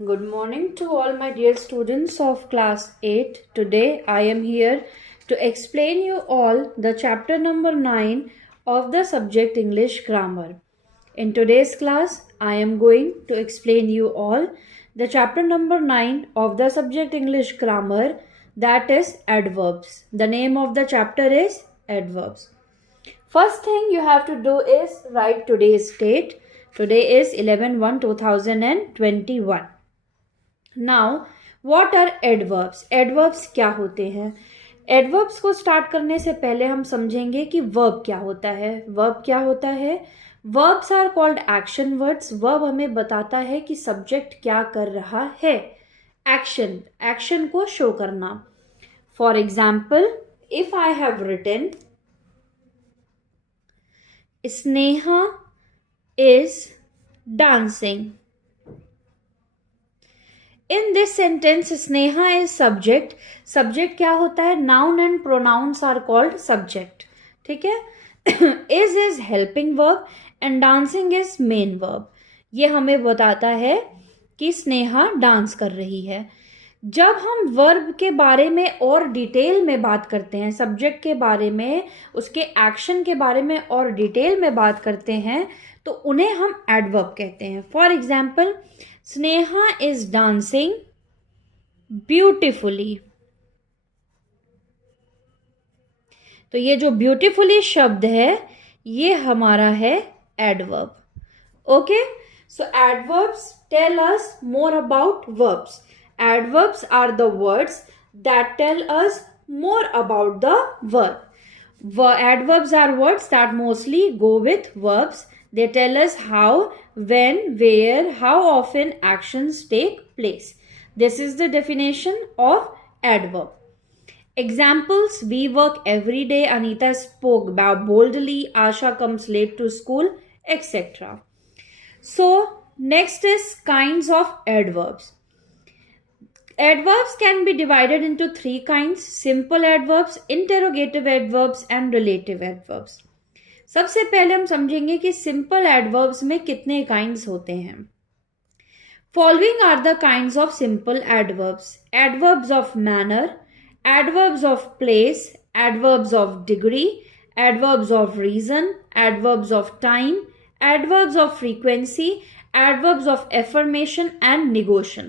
Good morning to all my dear students of class 8. Today I am here to explain you all the chapter number 9 of the subject English Grammar. In today's class I am going to explain you all the chapter number 9 of the subject English Grammar, that is adverbs. The name of the chapter is adverbs. First thing you have to do is write today's date. Today is 11/1/2021. Now what are adverbs. Adverbs क्या होते हैं? Adverbs को start करने से पहले हम समझेंगे कि वर्ब क्या होता है. वर्ब क्या होता है? Verbs are called action words. Verb हमें बताता है कि सब्जेक्ट क्या कर रहा है. एक्शन, एक्शन को शो करना. For example, if I have written Sneha is dancing. In this sentence Sneha is subject. Subject क्या होता है? Noun and pronouns are called subject. ठीक है. Is helping verb and dancing is main verb. ये हमें बताता है कि स्नेहा डांस कर रही है. जब हम वर्ब के बारे में और डिटेल में बात करते हैं, सब्जेक्ट के बारे में, उसके एक्शन के बारे में और डिटेल में बात करते हैं, तो उन्हें हम एडवर्ब कहते हैं. For example, Sneha is dancing beautifully. तो ये जो ब्यूटिफुली शब्द है ये हमारा है adverb. Okay, so adverbs tell us more about verbs. Adverbs are the words that tell us more about the verb. Adverbs are words that mostly go with verbs. They tell us how, when, where, how often actions take place. This is the definition of adverb. Examples: we work every day, Anita spoke boldly, Asha comes late to school, etc. So, next is kinds of adverbs. Adverbs can be divided into three kinds: simple adverbs, interrogative adverbs and relative adverbs. सबसे पहले हम समझेंगे कि simple adverbs में कितने kinds होते हैं. Following are the kinds of simple adverbs: adverbs of manner, adverbs of place, adverbs of degree, adverbs of reason, adverbs of time, adverbs of frequency, adverbs of affirmation and negation.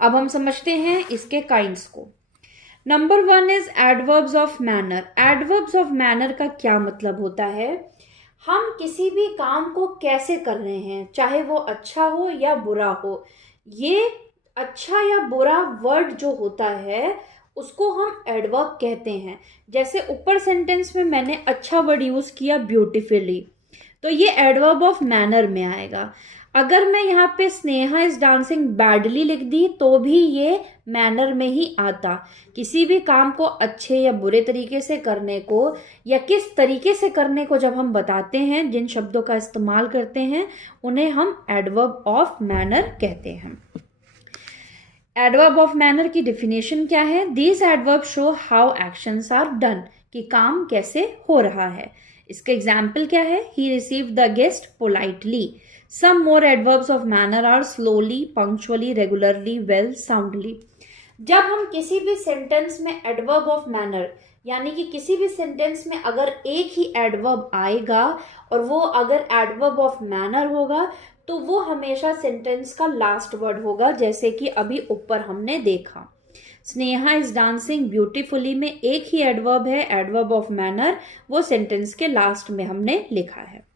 अब हम समझते हैं इसके kinds को. Number 1 is adverbs of manner. Adverbs of manner का क्या मतलब होता है? हम किसी भी काम को कैसे कर रहे हैं, चाहे वो अच्छा हो या बुरा हो. ये अच्छा या बुरा वर्ड जो होता है उसको हम एडवर्ब कहते हैं. जैसे ऊपर सेंटेंस में मैंने अच्छा वर्ड यूज किया ब्यूटिफुली, तो ये एडवर्ब ऑफ मैनर में आएगा. अगर मैं यहाँ पे स्नेहा इज डांसिंग बैडली लिख दी तो भी ये मैनर में ही आता. किसी भी काम को अच्छे या बुरे तरीके से करने को या किस तरीके से करने को जब हम बताते हैं, जिन शब्दों का इस्तेमाल करते हैं, उन्हें हम एडवर्ब ऑफ मैनर कहते हैं. एडवर्ब ऑफ मैनर की डिफिनेशन क्या है? These adverb show how actions are done, कि काम कैसे हो रहा है. इसका एग्जाम्पल क्या है? He received the guest politely. Some more adverbs of manner are slowly, punctually, regularly, well, soundly. जब हम किसी भी सेंटेंस में एडवर्ब ऑफ मैनर, यानी कि किसी भी सेंटेंस में अगर एक ही एडवर्ब आएगा और वो अगर एडवर्ब ऑफ मैनर होगा तो वो हमेशा सेंटेंस का लास्ट वर्ड होगा. जैसे कि अभी ऊपर हमने देखा, स्नेहा इज डांसिंग ब्यूटिफुली में एक ही एडवर्ब है, एडवर्ब ऑफ मैनर, वो सेंटेंस के लास्ट में हमने लिखा है.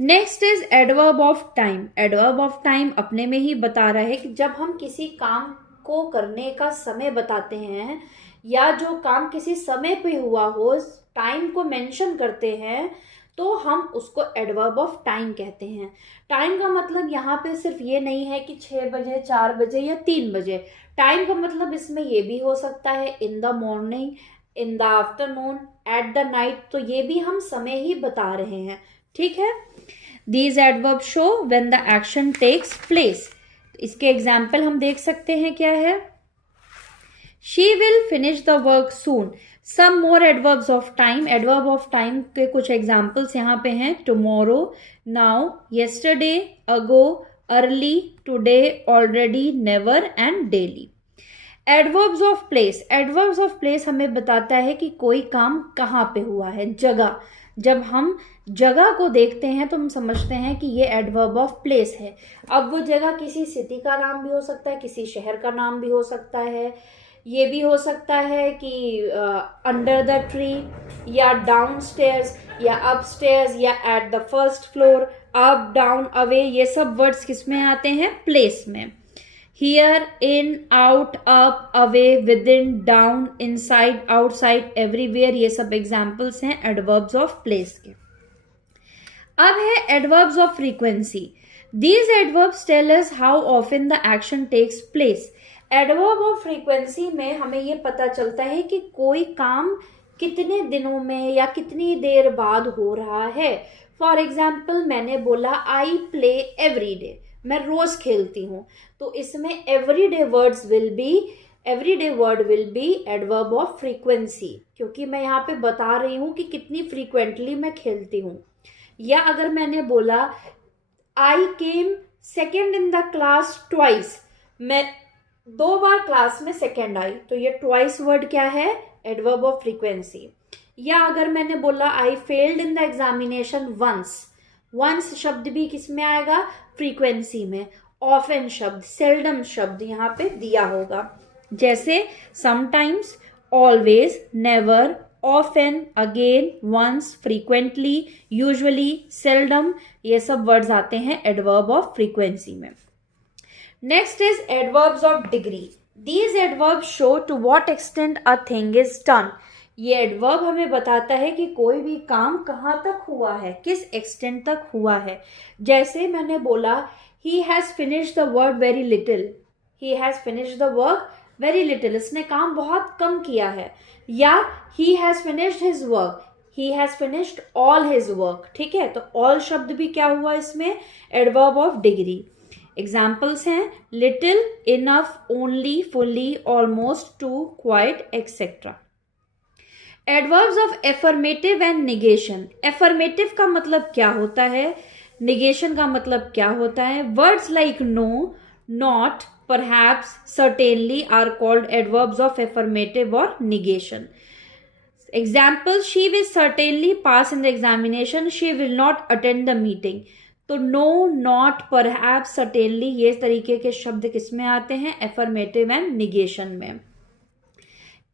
Next is adverb of time. Adverb of time अपने में ही बता रहा है कि जब हम किसी काम को करने का समय बताते हैं या जो काम किसी समय पे हुआ हो, टाइम को मेंशन करते हैं, तो हम उसको एडवर्ब ऑफ टाइम कहते हैं. टाइम का मतलब यहाँ पे सिर्फ ये नहीं है कि 6 बजे, 4 बजे या 3 बजे. टाइम का मतलब इसमें ये भी हो सकता है in the morning, in the afternoon, at the night. तो ये भी हम समय ही बता रहे हैं. ठीक है. These adverbs show when the action takes place. इसके एग्जाम्पल हम देख सकते हैं क्या है? She will finish the work soon. Some more adverbs of time. Adverb of time के कुछ एग्जाम्पल्स यहाँ पे हैं: tomorrow, now, yesterday, ago, early, today, already, never and daily. Adverbs of place, adverbs of place हमें बताता है कि कोई काम कहाँ पे हुआ है, जगह। जब हम जगह को देखते हैं तो हम समझते हैं कि ये एडवर्ब ऑफ प्लेस है। अब वो जगह किसी सिटी का नाम भी हो सकता है, किसी शहर का नाम भी हो सकता है, ये भी हो सकता है कि अंडर द ट्री, या डाउन स्टेयर्स, या अप स्टेयर्स, या at the first floor, up, down, away, ये सब वर्ड्स किस में आते हैं, प्लेस में। Here, in, out, up, away, with in, down, inside, outside, everywhere, ये सब एग्जाम्पल्स हैं एडवर्ब्स ऑफ प्लेस के। अब है adverbs of frequency. These adverbs tell us how often the action takes place. Adverb of frequency में हमें ये पता चलता है कि कोई काम कितने दिनों में या कितनी देर बाद हो रहा है। फॉर एग्जाम्पल, मैंने बोला आई प्ले एवरी डे, मैं रोज खेलती हूँ, तो इसमें everyday word will be adverb of frequency, क्योंकि मैं यहाँ पे बता रही हूँ कि कितनी फ्रीक्वेंटली मैं खेलती हूँ। या अगर मैंने बोला I came second in the class twice, मैं 2 बार क्लास में सेकेंड आई, तो ये ट्वाइस वर्ड क्या है, एडवर्ब ऑफ फ्रीक्वेंसी। या अगर मैंने बोला I failed in the examination once शब्द भी किस में आएगा, फ्रीक्वेंसी में। ऑफन शब्द, सेल्डम शब्द यहाँ पे दिया होगा, जैसे sometimes, always, never, often, again, once, frequently, usually, seldom, ये सब वर्ड्स आते हैं एडवर्ब ऑफ फ्रीक्वेंसी में। Next is adverbs of degree. These adverbs show to what extent a thing is done. ये एडवर्ब हमें बताता है कि कोई भी काम कहाँ तक हुआ है, किस एक्सटेंट तक हुआ है। जैसे मैंने बोला he has finished the work very little, he has finished the work very little, इसने काम बहुत कम किया है। या he has finished his work, he has finished all his work. ठीक है, तो ऑल शब्द भी क्या हुआ इसमें, एडवर्ब ऑफ डिग्री। एग्जाम्पल्स हैं little, enough, only, fully, almost, too, quite, etcetera. Adverbs of affirmative and negation. Affirmative का मतलब क्या होता है, निगेशन का मतलब क्या होता है। Words like no, not, perhaps, certainly are called adverbs of affirmative और negation. Example, she will certainly pass in the examination, she will not attend the meeting. तो नो, नॉट, परहैप्स, सर्टेनली, ये तरीके के शब्द किसमें आते हैं, एफर्मेटिव एंड निगेशन में।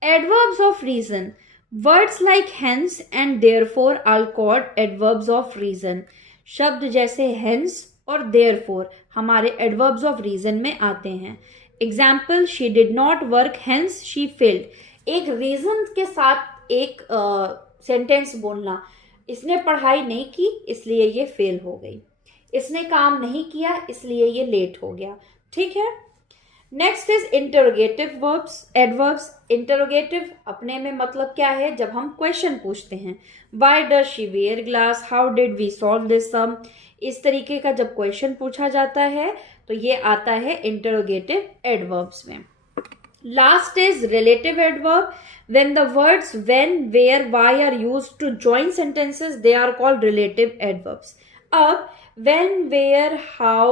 Adverbs of reason. Words like hence and therefore are called adverbs of reason. शब्द जैसे हेंस और देयरफॉर हमारे एडवर्ब्स ऑफ रीजन में आते हैं। Example, she did not work hence she failed. एक रीजन के साथ एक सेंटेंस बोलना, इसने पढ़ाई नहीं की इसलिए ये फेल हो गई, इसने काम नहीं किया इसलिए ये लेट हो गया। ठीक है। Next is interrogative verbs, adverbs. Interrogative अपने में मतलब क्या है, जब हम क्वेश्चन पूछते हैं, why does she wear glass, how did we solve this sum, इस तरीके का जब क्वेश्चन पूछा जाता है तो ये आता है इंटरोगेटिव एडवर्ब्स में। Last is relative adverb. When the words when, where, why are used to join sentences, they are called relative adverbs. अब when, where, how,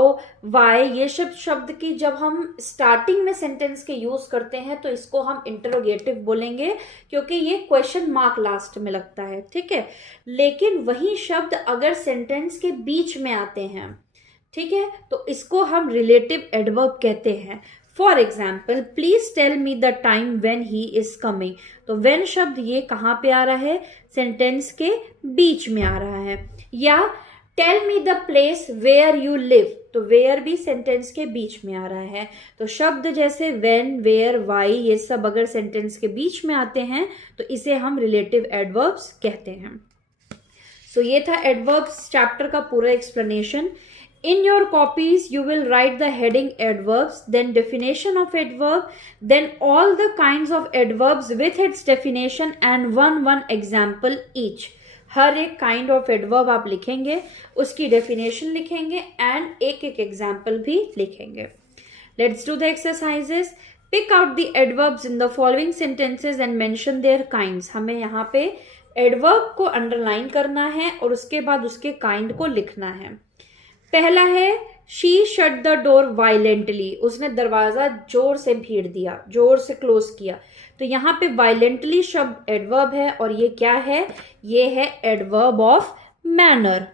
why ये शब्द की जब हम स्टार्टिंग में सेंटेंस के यूज करते हैं तो इसको हम इंटरोगेटिव बोलेंगे, क्योंकि ये क्वेश्चन मार्क लास्ट में लगता है। ठीक है, लेकिन वही शब्द अगर सेंटेंस के बीच में आते हैं, ठीक है, तो इसको हम रिलेटिव एडवर्ब कहते हैं। For example, please tell me the time when he is coming. तो वेन शब्द ये कहाँ पे आ रहा है, सेंटेंस के बीच में आ रहा है। या tell me the place where you live, तो वेयर भी सेंटेंस के बीच में आ रहा है। तो शब्द जैसे वेन, वेयर, वाई, ये सब अगर सेंटेंस के बीच में आते हैं तो इसे हम रिलेटिव एडवर्ब्स कहते हैं। सो ये था एडवर्ब्स चैप्टर का पूरा explanation. In your copies, you will write the heading adverbs, then definition of adverb, then all the kinds of adverbs with its definition and one example each. हर एक kind of adverb आप लिखेंगे, उसकी definition लिखेंगे and एक example भी लिखेंगे। Let's do the exercises. Pick out the adverbs in the following sentences and mention their kinds. हमें यहाँ पे एडवर्ब को अंडरलाइन करना है और उसके बाद उसके काइंड को लिखना है। पहला है she shut the door violently, उसने दरवाजा जोर से भीड़ दिया, जोर से क्लोज किया। तो यहाँ पे वायलेंटली शब्द एडवर्ब है और ये क्या है, ये है एडवर्ब ऑफ मैनर।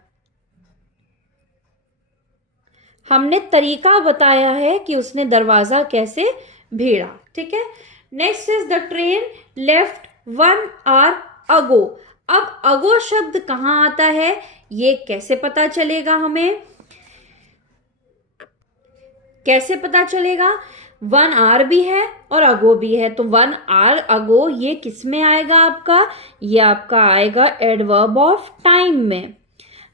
हमने तरीका बताया है कि उसने दरवाजा कैसे भीड़ा, ठीक है। Next is the train left 1 hour अगो। अब अगो शब्द कहां आता है, ये कैसे पता चलेगा, हमें कैसे पता चलेगा, 1 hour भी है और अगो भी है, तो 1 hour अगो ये किस में आएगा आपका, ये आपका आएगा एडवर्ब ऑफ टाइम में।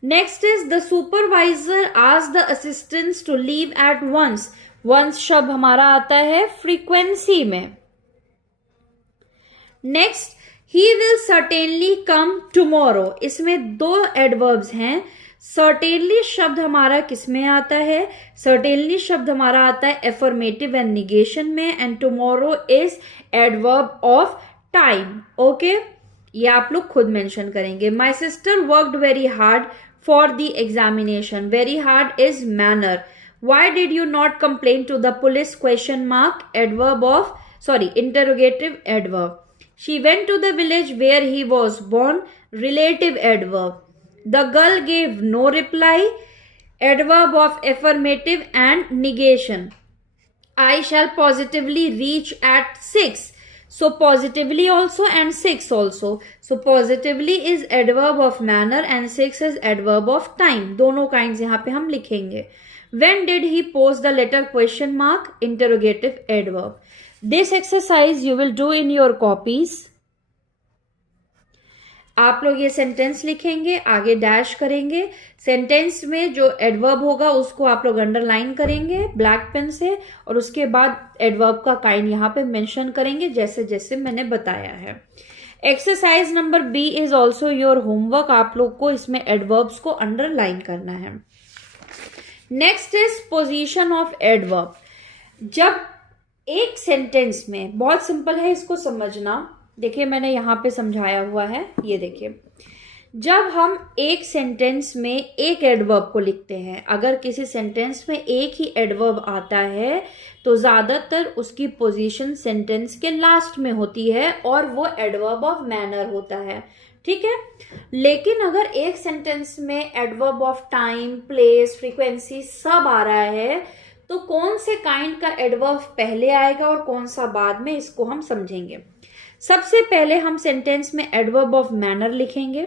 Next is the supervisor asked the assistants to leave at once. Once शब्द हमारा आता है फ्रीक्वेंसी में। Next, he will certainly come tomorrow, इसमें 2 एडवर्ब्स हैं। सर्टेनली शब्द हमारा किस में आता है, सर्टेनली शब्द हमारा आता है एफर्मेटिव एंड निगेशन में, and tomorrow is adverb of time. Okay, ये आप लोग खुद मेंशन करेंगे। My sister worked very hard for the examination, very hard is manner. Why did you not complain to the police, question mark, adverb of, sorry, interrogative adverb. She went to the village where he was born, relative adverb. The girl gave no reply, adverb of affirmative and negation. I shall positively reach at 6. So positively also and 6 also. So positively is adverb of manner and 6 is adverb of time. दोनों kinds यहाँ पे हम लिखेंगे. When did he post the letter, question mark, interrogative adverb. This exercise you will do in your copies. आप लोग ये sentence लिखेंगे, आगे डैश करेंगे, सेंटेंस में जो एडवर्ब होगा उसको आप लोग अंडरलाइन करेंगे ब्लैक पेन से, और उसके बाद एडवर्ब का काइंड यहाँ पे मेंशन करेंगे जैसे जैसे मैंने बताया है। Exercise number B is also your homework, आप लोग को इसमें एडवर्ब्स को अंडरलाइन करना है। Next is position of adverb. जब एक सेंटेंस में, बहुत सिंपल है इसको समझना, देखिए मैंने यहां पे समझाया हुआ है, ये देखिए, जब हम एक सेंटेंस में एक एडवर्ब को लिखते हैं, अगर किसी सेंटेंस में एक ही एडवर्ब आता है तो ज्यादातर उसकी पोजीशन सेंटेंस के लास्ट में होती है और वो एडवर्ब ऑफ मैनर होता है, ठीक है। लेकिन अगर एक सेंटेंस में adverb of time, place, frequency सब आ रहा है तो कौन से काइंड का एडवर्ब पहले आएगा और कौन सा बाद में, इसको हम समझेंगे। सबसे पहले हम सेंटेंस में एडवर्ब ऑफ मैनर लिखेंगे,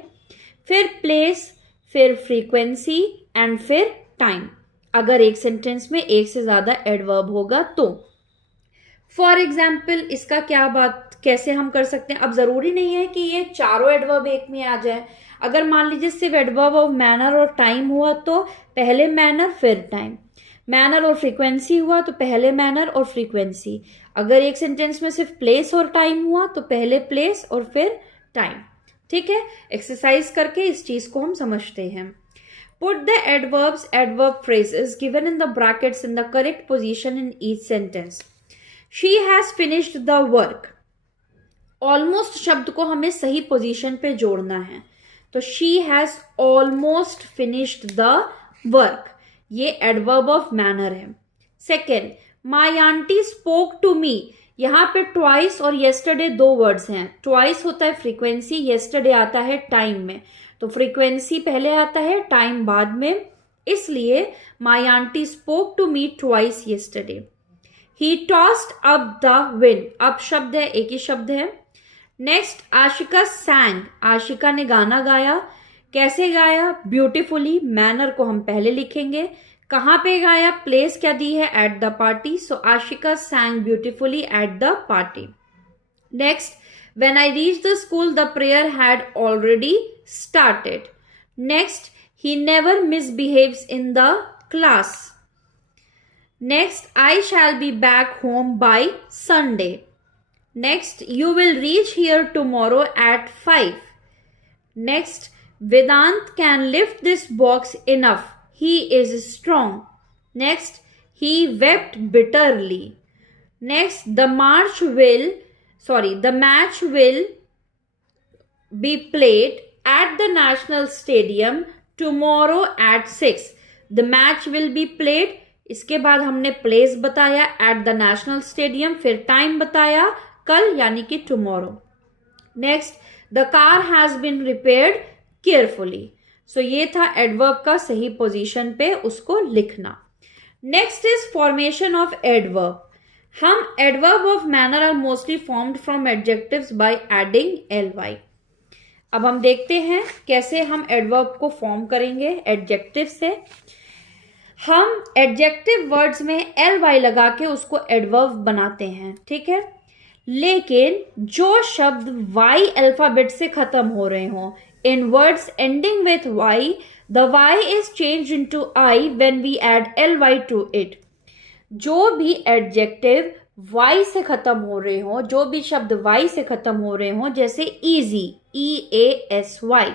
फिर प्लेस, फिर फ्रीक्वेंसी एंड फिर टाइम, अगर एक सेंटेंस में एक से ज्यादा एडवर्ब होगा तो। फॉर एग्जाम्पल इसका क्या बात, कैसे हम कर सकते हैं। अब जरूरी नहीं है कि ये चारों एडवर्ब एक में आ जाए। अगर मान लीजिए सिर्फ एडवर्ब ऑफ मैनर और टाइम हुआ तो पहले मैनर फिर टाइम, मैनर और फ्रीक्वेंसी हुआ तो पहले मैनर और फ्रीक्वेंसी। अगर एक सेंटेंस में सिर्फ प्लेस और टाइम हुआ तो पहले प्लेस और फिर टाइम, ठीक है। एक्सरसाइज करके इस चीज को हम समझते हैं। Put the adverbs, adverb phrases given in the brackets in the correct position in each sentence. She has finished the work, almost शब्द को हमें सही पोजीशन पे जोड़ना है, तो she has almost finished the work, ये एडवर्ब ऑफ मैनर है। Second, my aunty spoke to me, यहां पे ट्वाइस और येस्टरडे 2 वर्ड्स हैं। ट्वाइस होता है फ्रीक्वेंसी, येस्टरडे आता है टाइम में, तो फ्रीक्वेंसी पहले आता है, टाइम बाद में, इसलिए my aunty spoke to me twice yesterday. He tossed up the wind, अब शब्द है, एक ही शब्द है। नेक्स्ट, आशिका सैंग, आशिका ने गाना गाया, कैसे गाया, ब्यूटिफुली, मैनर को हम पहले लिखेंगे, कहां पे गाया, प्लेस क्या दी है, at the party, so Ashika sang beautifully at the party. Next, when I reach the school the prayer had already started. Next, he never misbehaves in the class. Next, I shall be back home by Sunday. Next, you will reach here tomorrow at 5. Next, Vedant can lift this box enough. He is strong. Next, he wept bitterly. Next, the match will be played at the National Stadium tomorrow at 6. The match will be played, इसके बाद हमने place बताया at the national stadium, फिर time बताया कल यानी कि tomorrow. Next, the car has been repaired carefully. So ये था एडवर्ब का सही पोजीशन पे उसको लिखना। Next is formation of adverb. हम adverb of manner are mostly formed from adjectives by adding ly। अब हम देखते हैं कैसे हम एडवर्ब को फॉर्म करेंगे एडजेक्टिव से। हम एडजेक्टिव वर्ड्स में ly लगा के उसको एडवर्ब बनाते हैं, ठीक है। लेकिन जो शब्द y अल्फाबेट से खत्म हो रहे हो, in words ending with y, the y is change into I when we add ly to it. जो भी एडजेक्टिव y से खत्म हो रहे हो, जो भी शब्द y से खत्म हो रहे हो, जैसे easy, EASY,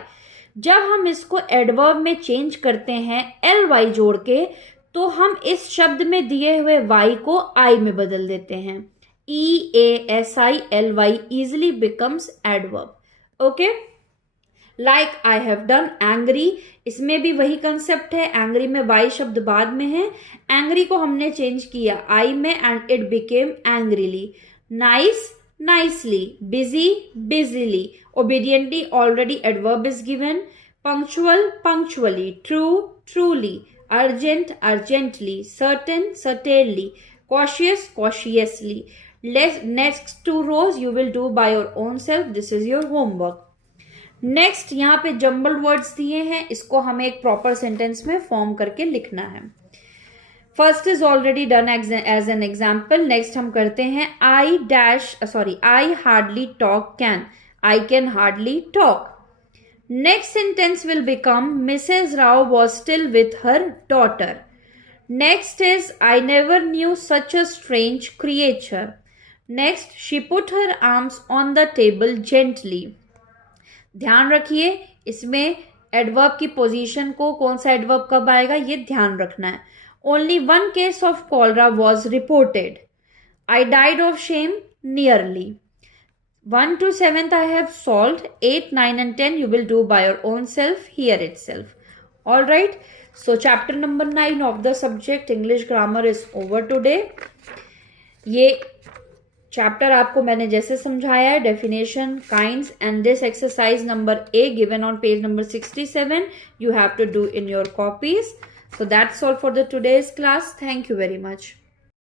जब हम इसको एडवर्ब में चेंज करते हैं ly जोड़ के, तो हम इस शब्द में दिए हुए y को I में बदल देते हैं। EASILY easily becomes adverb. Okay, like I have done angry, इसमें भी वही कंसेप्ट है। एंग्री में y शब्द बाद में है, एंग्री को हमने चेंज किया I में and it became angrily. Nice, nicely, busy, busily, obediently already adverb is given. Punctual, punctually, true, truly, urgent, urgently, certain, certainly, cautious, cautiously. Next two rows you will do by your own self. This is your homework. Next यहाँ पे jumbled words दिए हैं, इसको हमें एक proper sentence में form करके लिखना है। First is already done as an example. Next हम करते हैं I hardly talk can, I can hardly talk. Next sentence will become Mrs Rao was still with her daughter. Next is I never knew such a strange creature. Next, she put her arms on the table gently. ध्यान रखिए, इसमें adverb की position को कौन सा adverb कब आएगा ये ध्यान रखना है। Only one case of cholera was reported. I died of shame nearly. 1 to 7th I have solved. 8, 9 and 10 you will do by your own self here itself. All right. So chapter number 9 of the subject English grammar is over today. ये chapter आपको मैंने जैसे समझाया है, definition, kinds and this exercise number A given on page number 67 you have to do in your copies. So that's all for the today's class. Thank you very much.